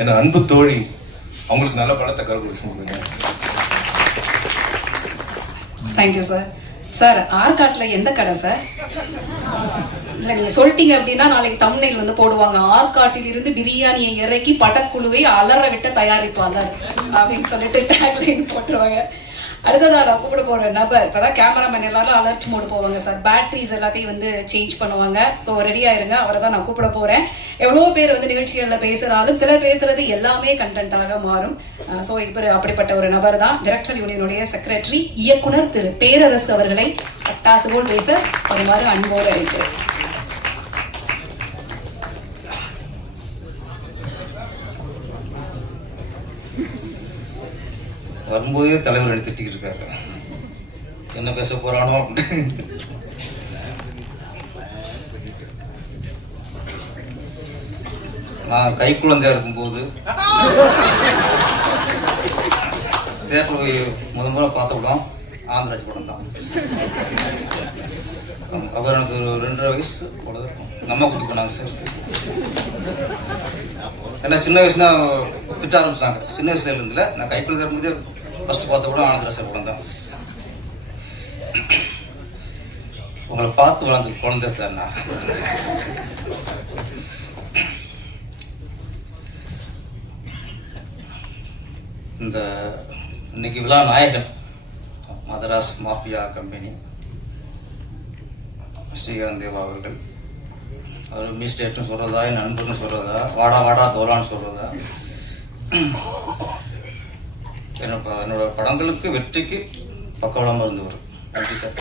என் அன்பு தோழி அவங்களுக்கு நல்ல பலத்தை கரு கொடுங்க தேங்க்யூ சார் சார் ஆர்காட்ல எந்த கடை சார் இல்ல நீங்க சொல்லிட்டீங்க அப்படின்னா நாளைக்கு தமிழில் வந்து போடுவாங்க. ஆர்காட்டில் இருந்து பிரியாணியை இறக்கி படக்குழுவை அலற விட்ட தயாரிப்பாளர் அப்படின்னு சொல்லிட்டு டேக்லைன் போட்டுருவாங்க. அடுத்ததாக நான் கூப்பிட போகிற நபர். இப்பதான் கேமராமேன் எல்லாரும் அலர்ட் மோடு போவாங்க சார் பேட்ரிஸ் எல்லாத்தையும் வந்து சேஞ்ச் பண்ணுவாங்க. ஸோ ரெடி ஆயிருங்க. அவரை தான் நான் கூப்பிட போகிறேன் எவ்வளோ பேர் வந்து நிகழ்ச்சிகளில் பேசுகிறாலும் சிலர் பேசுறது எல்லாமே கண்டென்ட்டாக மாறும். ஸோ இவர் அப்படிப்பட்ட ஒரு நபர் தான் டிரெக்டர் யூனியனுடைய செக்ரட்டரி இயக்குனர் திரு பேரரசு அவர்களை பட்டாசு போல் பேச வருமாறு அன்போடு அழைக்கிறேன். வரும்போதே தலைவர் என்னை திட்டிக்கிட்டு இருக்காரு. என்ன பேச போறானோ நான் கை குழந்தையா இருக்கும்போது தேட்டர் போய் முத முறை பார்த்த படம் ஆந்திராஜ் படம் தான். அப்போ எனக்கு ஒரு ரெண்டரை வயசு அவ்வளோதான் இருக்கும். நம்ம கூட்டி போனாங்க சார். ஏன்னா சின்ன வயசுனா திட்ட ஆரம்பிச்சாங்க. சின்ன வயசுல இருந்துல நான் கைக்குள்ள இருக்கும்போதே ஃபஸ்ட்டு பார்த்த கூட ஆனந்தரா சார் படம் தான் உங்களை பார்த்து வளர்ந்த குழந்தை சார் நான். இந்த இன்னைக்கு விழா நாயகன் மதராஸ் மாஃபியா கம்பெனி ஸ்ரீகாந்த் தேவா அவர்கள். அவர் மிஸ்டேட்னு சொல்கிறதா என் நண்பர்னு சொல்கிறதா வாடா வாடா தோலான்னு சொல்கிறதா என்னோட என்னோட படங்களுக்கு வெற்றிக்கு பக்கவளமாக இருந்தவர் நன்றி சார்.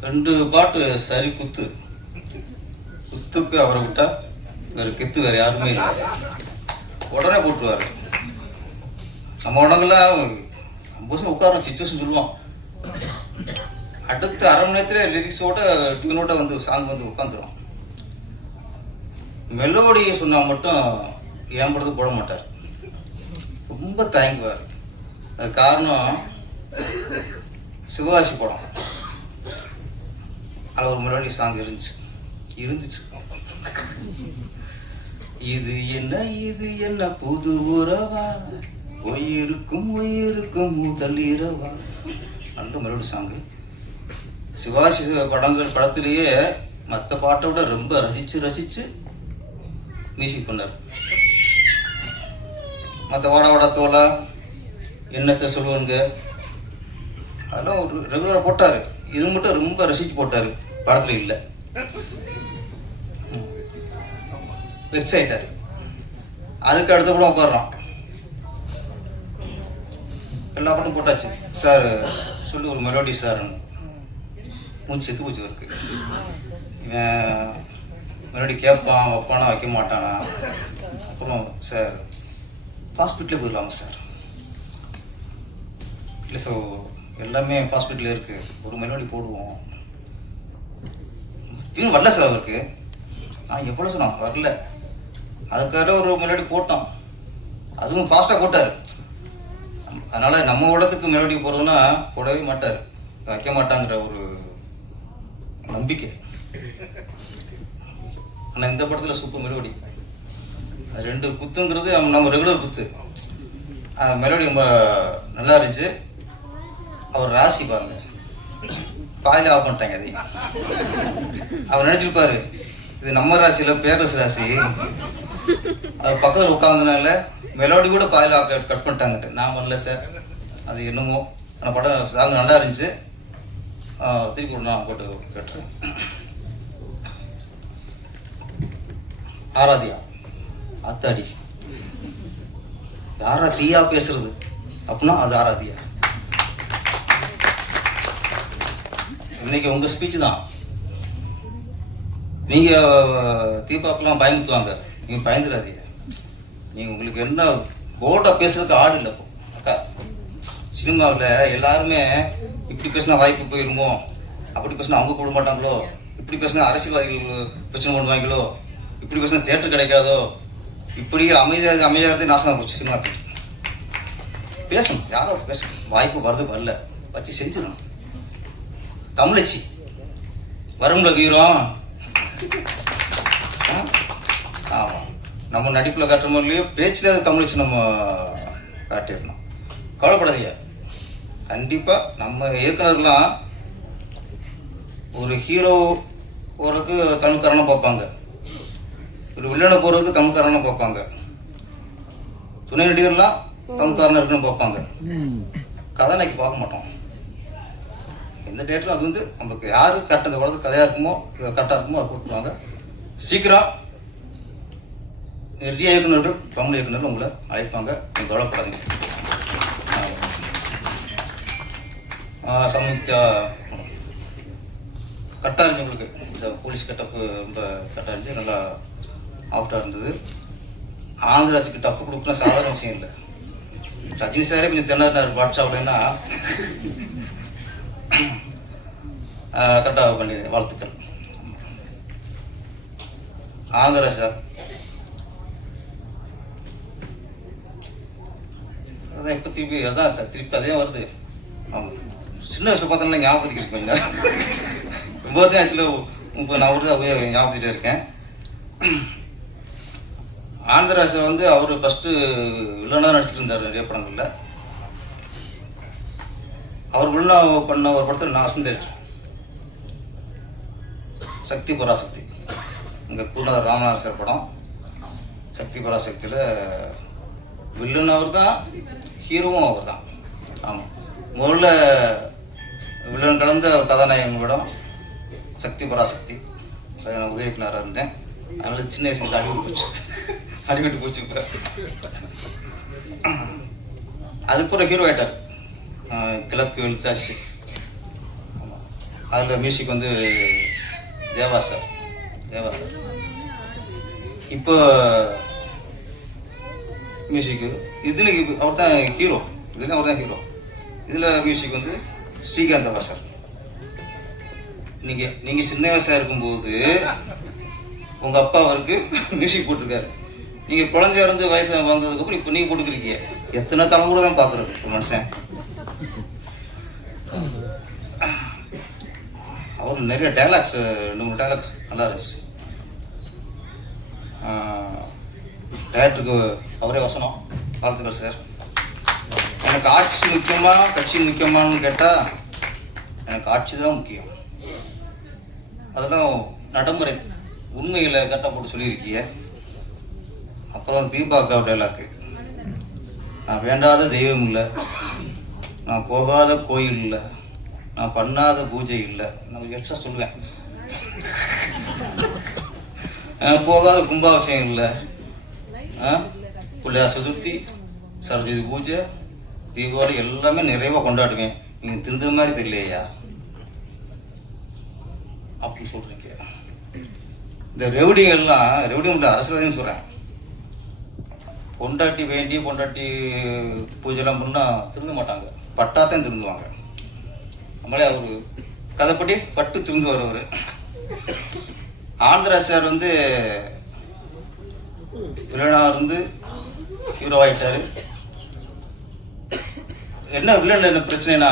ரெண்டு பாட்டு சரி குத்து. குத்துக்கு அவரை விட்டா வேறு கெத்து வேறு யாருமே இல்லை. உடனே போட்டுருவாரு. நம்ம உடம்புல ரொம்ப உட்கார சுச்சுவேஷன் சொல்லுவான். அடுத்த அரை மணி நேரத்துல லிரிக்ஸோட டியூனோட வந்து சாங் வந்து உட்காந்துருவான் மெலோடியை சொன்னால் மட்டும் என் படத்துக்கு போட மாட்டார். ரொம்ப தயங்குவார் அது காரணம் சிவகாசி படம். அதில் ஒரு மெலோடி சாங் இருந்துச்சு. இருந்துச்சு. இது என்ன இது என்ன புது உறவா? உயிருக்கும் உயிருக்கும் முதல் இரவா? நல்ல மெலோடி சாங்கு சிவாஜி படங்கள் படத்திலேயே மற்ற பாட்டை விட ரொம்ப ரசித்து ரசித்து மியூசிக் பண்ணார் மற்ற வாட வாட தோலா என்னத்தை சொல்லுவானுங்க அதெல்லாம் ஒரு ரெகுலராக போட்டார். இது மட்டும் ரொம்ப ரசித்து போட்டார். படத்தில் இல்லை. வெக்ஸ் அதுக்கு அடுத்த கூட உட்காடுறான் எல்லா படம் போட்டாச்சு. சார் சொல்லி ஒரு மெலோடி சார்னு. மூச்சு செத்து போச்சு இருக்கு இவன் முன்னாடி கேட்பான் வைப்பானா வைக்க மாட்டானா? அப்புறம் சார் ஹாஸ்பிட்டலே போயிடலாமா சார்? இல்லை ஸோ எல்லாமே ஃபாஸ்ட் இருக்குது ஒரு மெலோடி போடுவோம். இன்னும் வரல சார் அவருக்கு. நான் எவ்வளோ சொன்னான் வரல. அதுக்காக ஒரு மெலோடி போட்டோம். அதுவும் ஃபாஸ்ட்டாக போட்டார். அதனால் நம்ம இடத்துக்கு மெலோடி போடுறதுன்னா போடவே மாட்டார். வைக்க மாட்டாங்கிற ஒரு நம்பிக்கை. ஆனால் இந்த படத்தில் சூப்பர் மெலோடி அது ரெண்டு குத்துங்கிறது நம்ம ரெகுலர் குத்து. அந்த மெலோடி ரொம்ப நல்லா இருந்துச்சு. அவர் ராசி பாருங்க. பாதியில் ஆஃப் பண்ணிட்டாங்க அதையும் அவர் நினச்சிருப்பாரு இது நம்ம ராசியில் பேரரசு ராசி. அது பக்கத்தில் உட்காந்தனால மெலோடி கூட பாதியில் கட் கட் பண்ணிட்டாங்க நான் பண்ணல சார் அது என்னமோ. அந்த படம் சாங் நல்லா இருந்துச்சு. திருப்பி நான் போட்டு கேட்டுறேன். ஆராதியா? அத்தாடி. யாரா தீயா பேசுறது? அப்படின்னா அது ஆராதியா? இன்னைக்கு உங்க ஸ்பீச் தான். நீங்க தீபாக்கெல்லாம் பயமுத்துவாங்க நீங்க பயந்துடாதீங்க. நீங்க உங்களுக்கு என்ன போர்டா பேசுறதுக்கு ஆடு இல்லை இப்போ. அக்கா சினிமாவில் எல்லாருமே இப்படி பேசினா வாய்ப்பு போயிருமோ? அப்படி பேசினா அவங்க போட மாட்டாங்களோ? இப்படி பேசினா அரசியல்வாதிகள் பிரச்சனை பண்ணுவாங்களோ? இப்படி பேசினா தேட்டர் கிடைக்காதோ? இப்படி அமைதியாக அமைதியாக நாசமாக போச்சு சினிமா பேசணும் யாரோ பேசணும். வாய்ப்பு வருது வரல. வச்சு செஞ்சிடணும். தமிழச்சி வரும்ல வீரம்? ஆமாம் நம்ம நடிப்பில் காட்டுற இல்லையோ பேச்சில் அது தமிழச்சு நம்ம காட்டிடணும். கவலைப்படாதீங்க. கண்டிப்பாக நம்ம இயக்குனர்லாம் ஒரு ஹீரோ போகிறதுக்கு தமிழ்காரனை பார்ப்பாங்க. ஒரு வில்லனை போகிறதுக்கு தமிழ்காரனை பார்ப்பாங்க. துணை நடிகர்லாம் தமிழ்காரனை இருக்குன்னு பார்ப்பாங்க. கதாநாயகி பார்க்க மாட்டோம். எந்த டேட்டில் அது வந்து நமக்கு யார் கரெக்டாக இந்த படத்துக்கு கதையாக இருக்குமோ கரெக்டாக இருக்குமோ அதை போட்டுருவாங்க சீக்கிரம் நிறைய இயக்குநர்கள் தமிழ் இயக்குநர்கள் உங்களை அழைப்பாங்க. நீங்கள் கவலைப்படாதீங்க. ஆஹ் கரெக்டாக இருந்துச்சு உங்களுக்கு. இந்த போலீஸ் கட்டப்பு ரொம்ப கரெக்டாக இருந்துச்சு. நல்லா ஆஃப்டாக இருந்தது. ஆந்திராஜுக்கு டப்பு கொடுக்கணும் சாதாரண விஷயம் இல்லை. ரஜினி சாரே கொஞ்சம் திணறினார் வாட்ஸ்அப்லன்னா கரெக்டாக பண்ணி வாழ்த்துக்கள். ஆந்திரா சார். அதான் இப்போ திருப்பி அதான் திருப்பி அதே வருது. ஆமாம் சின்ன வயசில் பார்த்தோம்னா ஞாபகத்துக்கு கொஞ்சம். ரொம்ப வருஷம் ஆக்சுவலாக இப்போ நான் ஒரு தான் ஞாபகத்துட்டே இருக்கேன். ஆந்திராஜ் வந்து அவர் ஃபஸ்ட்டு வில்லனாக தான் நடிச்சிட்டு இருந்தார் நிறைய படங்களில். அவர் வில்லனாக பண்ண ஒரு படத்தில் நான் அசன் சக்தி பராசக்தி இங்கே குருநாதர் ராமநாதர் படம். சக்தி பராசக்தியில் வில்லன் அவர் தான் ஹீரோவும் அவர் தான் ஆமாம் முதல்ல வில்லன் கலந்த கதாநாயகன் படம் சக்தி பராசக்தி நான் உதவி இருந்தேன். அதனால சின்ன வயசுல அடிவிட்டு போச்சு. அடிவிட்டு போச்சு அதுக்கப்புறம் ஹீரோ ஆயிட்டார் கிளப்பு எழுத்தாச்சு அதில் மியூசிக் வந்து தேவா சார் தேவா சார் இப்போ மியூசிக்கு இதில் அவர் தான் ஹீரோ இதில் அவர் தான் ஹீரோ இதில் மியூசிக் வந்து ஸ்ரீகாந்த் வாசர் நீங்கள் நீங்கள் சின்ன வயசாக இருக்கும்போது உங்கள் அப்பா அவருக்கு மியூசிக் போட்டிருக்காரு. நீங்கள் குழந்தை இருந்து வயசு வந்ததுக்கப்புறம் இப்போ நீங்கள் கொடுக்குறீங்க எத்தனை தலைமுறை தான் பார்க்குறது ஒரு மனுஷன். அவர் நிறைய டைலாக்ஸ் ரெண்டு மூணு டைலாக்ஸ் நல்லா இருந்துச்சு. டேரக்டருக்கு அவரே வசனம். வாழ்த்துக்கள் சார் எனக்கு ஆட்சி முக்கியமா கட்சி முக்கியமான்னு கேட்டால் எனக்கு ஆட்சி தான் முக்கியம். அதெல்லாம் நடைமுறை உண்மையில் கரெக்டாக போட்டு சொல்லியிருக்கீங்க. அப்புறம் தீபாக்கா டைலாக்கு நான் வேண்டாத தெய்வம் இல்லை. நான் போகாத கோயில் இல்லை. நான் பண்ணாத பூஜை இல்லை. நான் எக்ஸ்ட்ரா சொல்லுவேன். போகாத கும்பாபிஷேகம் இல்லை. பிள்ளையா சதுர்த்தி சரஸ்வதி பூஜை தீபாவளி எல்லாமே நிறைவாக கொண்டாடுவேன். நீங்கள் திருந்த மாதிரி தெரியலையா? அப்படின்னு சொல்கிறீங்க இந்த ரெவடிங் எல்லாம் ரெவடிங் அரசியல்வாதின்னு சொல்கிறேன் பொண்டாட்டி வேண்டி பொண்டாட்டி பூஜைலாம் பண்ணால் திருந்த மாட்டாங்க. பட்டாத்தான் திருந்துவாங்க. நம்மளே அவர் கதைப்பட்டி பட்டு திருந்துவார் அவர். ஆந்திரா சார் வந்து வில்லனா இருந்து ஹீரோ ஆகிட்டார் என்ன வில்லன் என்ன பிரச்சனைனா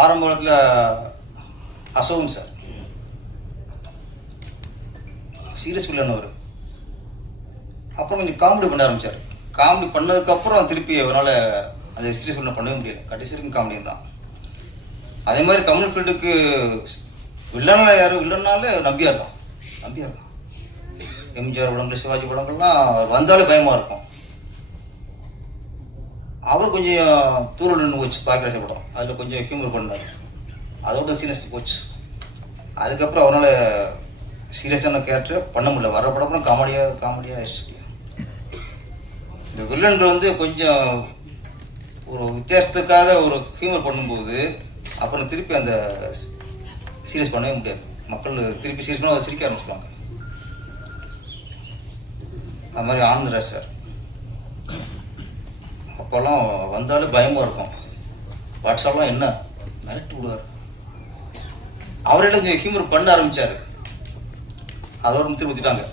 ஆரம்ப காலத்தில் அசோகன் சார். சீரியஸ் வில்லன் அவர். அப்புறம் கொஞ்சம் காமெடி பண்ண ஆரம்பிச்சார். காமெடி பண்ணதுக்கப்புறம் திருப்பி அவனால் அந்த ஹிஸ்ட்ரி சொன்ன பண்ணவே முடியல. கடைசி வரைக்கும் காமெடி தான். அதே மாதிரி தமிழ் ஃபீல்டுக்கு வில்லனா யாரும் வில்லனாலே நம்பியார் தான். நம்பியார் தான். எம்ஜிஆர் படங்கள் சிவாஜி படங்கள்லாம் அவர் வந்தாலே பயமாக இருக்கும். அவர் கொஞ்சம் தூரம் நின்று போச்சு பாக்கிராச படம். அதில் கொஞ்சம் ஹியூமர் பண்ணார். அதோட சீரியஸ் போச்சு. அதுக்கப்புறம் அவனால் சீரியஸான கேரக்டர் பண்ண முடியல. வர படம் காமெடியாக காமெடியாக இந்த வில்லன்கள் வந்து கொஞ்சம் ஒரு வித்தியாசத்துக்காக ஒரு ஹியூமர் பண்ணும்போது அப்புறம் திருப்பி அந்த சீரியஸ் பண்ணவே முடியாது. மக்கள் திருப்பி சீரியஸ் பண்ண சிரிக்க ஆரம்பிச்சுவாங்க அது மாதிரி ஆனந்தராஜ் சார். அப்போல்லாம் வந்தாலே பயமாக இருக்கும். வாட்ஸ்அப்லாம் என்ன? மிரட்டி விடுவார். அவரே கொஞ்சம் ஹியூமர் பண்ண ஆரம்பித்தார் அதோட திருப்பி ஊற்றிட்டாங்க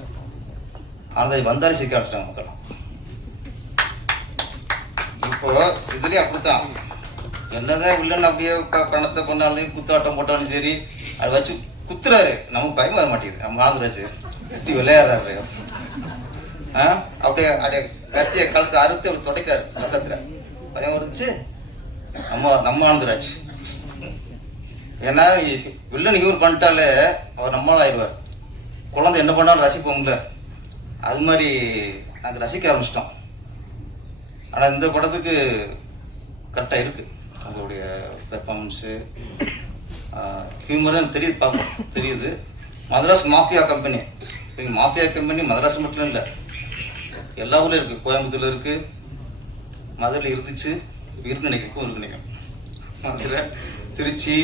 ஆனந்தாஜ் வந்தாலே சிரிக்க ஆரம்பிச்சிட்டாங்க மக்கள்லாம் இப்போ இதுலேயும் அப்படித்தான். என்னதான் வில்லன் அப்படியே இப்போ பணத்தை பண்ணாலும் குத்தாட்டம் போட்டாலும் சரி அதை வச்சு குத்துறாரு. நமக்கு பயமா வர மாட்டேங்குது. நம்ம ஆந்திராச்சு சுற்றி விளையாடுறாரு. ஆ? அப்படியே அப்படியே கத்திய கழுத்து அறுத்து அவர் துடைக்கிறாரு பக்கத்தில். பயம் வந்துச்சு நம்ம நம்ம ஆந்திராச்சு ஏன்னா வில்லன் இவர் பண்ணிட்டாலே அவர் நம்மளால் ஆயிடுவார். குழந்தை என்ன பண்ணாலும் ரசிப்போம்ல. அது மாதிரி நாங்கள் ரசிக்க ஆரம்பிச்சிட்டோம். ஆனால் இந்த படத்துக்கு கரெக்டாக இருக்குது அவருடைய பெர்ஃபார்மன்ஸு ஹியூமர் தான் தெரியுது பார்ப்போம். தெரியுது. Madras mafia company mafia company Madras மட்டும் இல்லை. எல்லா ஊர்லையும் இருக்குது கோயம்புத்தூர்ல இருக்குது மதுரையில் இருந்துச்சு. இருக்கு நினைக்கிறேன். இருக்கு நினைக்கிறேன். மதுரை திருச்சி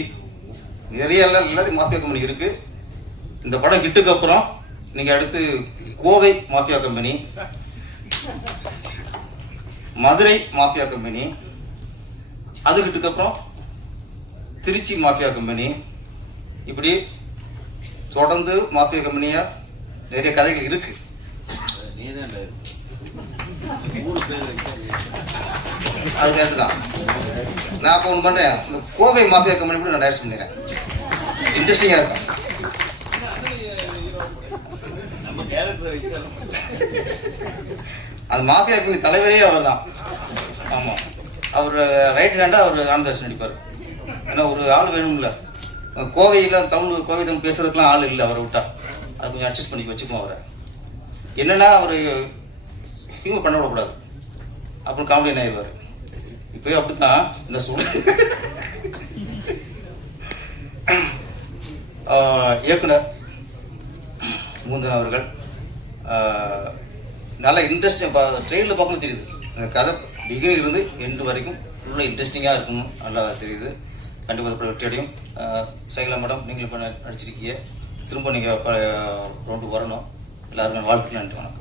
நிறைய எல்லாம் எல்லாத்தையும் மாஃபியா கம்பெனி இருக்குது இந்த படம் ஹிட்டுக்கு அப்புறம் நீங்கள் அடுத்து Kovai mafia company Madurai mafia company அது அப்புறம் திருச்சி மாஃபியா கம்பெனி. இப்படி தொடர்ந்து மாஃபியா கம்பெனியாக நிறைய கதைகள் இருக்கு. அது கரெக்டு தான். நான் இப்போ ஒன்று பண்ணுறேன் இந்த கோவை மாஃபியா கம்பெனி கூட நான் டைரக்ட் பண்ணிடுறேன். இன்ட்ரெஸ்டிங்காக இருக்கும். அந்த மாஃபியா கம்பெனி தலைவரே அவர் தான் ஆமாம் அவர் ரைட் ஹேண்டாக அவர் ஆனந்தாசன் நடிப்பார். ஏன்னா ஒரு ஆள் வேணும்ல. கோவையில் தமிழ் கோவை தமிழ் பேசுறதுக்குலாம் ஆள் இல்லை அவரை விட்டா. அது கொஞ்சம் அட்ஜஸ்ட் பண்ணி வச்சுக்குவோம் அவரை. என்னென்னா அவர் ஹியூமர் பண்ண விடக்கூடாது அப்புறம் காமெடி ஆயிடுவார்? இப்போயே அப்படித்தான். இந்த சூழல் இயக்குனர் மூந்தன் அவர்கள் நல்ல இன்ட்ரெஸ்டிங் ட்ரெயினில் பார்க்கணும் தெரியுது. அந்த கதை பிகினிங் இருந்து எண்டு வரைக்கும் ஃபுல்லாக இன்ட்ரெஸ்டிங்காக இருக்கும் நல்லா தெரியுது. கண்டிப்பாக வெற்றி அடையும். சைலா மேடம் நீங்கள் இப்போ நடிச்சிருக்கீங்க. திரும்ப நீங்கள் ரவுண்டு வரணும். எல்லாருக்கும் வாழ்த்துக்கள் நன்றி வணக்கம்.